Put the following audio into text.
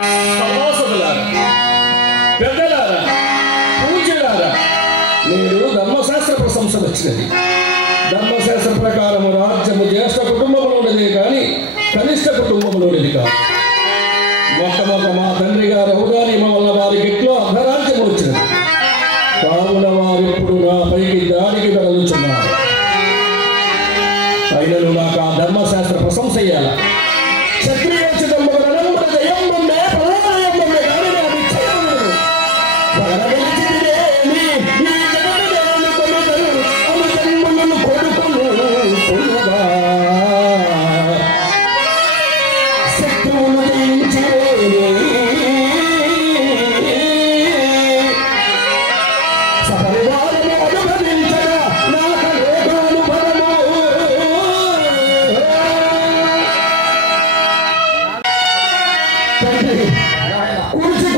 సభాసదులారా, పెద్దలారా, పూజ్యులారా, నేను ధర్మశాస్త్ర ప్రశంస వచ్చినది. ధర్మశాస్త్ర ప్రకారము రాజ్యము జ్యేష్ఠ కుటుంబంలోనిదే కానీ కనిష్ట కుటుంబంలోనిది కాదు. మొట్టమొదట మా తండ్రి గారు ఔదాని వల్ల వారికి ఎట్లో అర్ధరాజ్యము వచ్చినది. కావున వారిప్పుడు నా పైకి దాడికి వెడలుచున్నారు. అయినను నాకు ఆ ధర్మశాస్త్ర ప్రశంస అయ్యాల. క్షత్రియోచితము రణమున జయమ్మే పరాజయమ్మే కానీ నా విచ్ఛేదమును వరదలిచితిదేమి ఈ జగములోని కొనుగలు అనుజన్ములను కొడుకును కొనుగా శత్రువును జయించివేమి సపరివారము అనుభవించగా నాకు లోకానుభవము. తండ్రి కుడిచి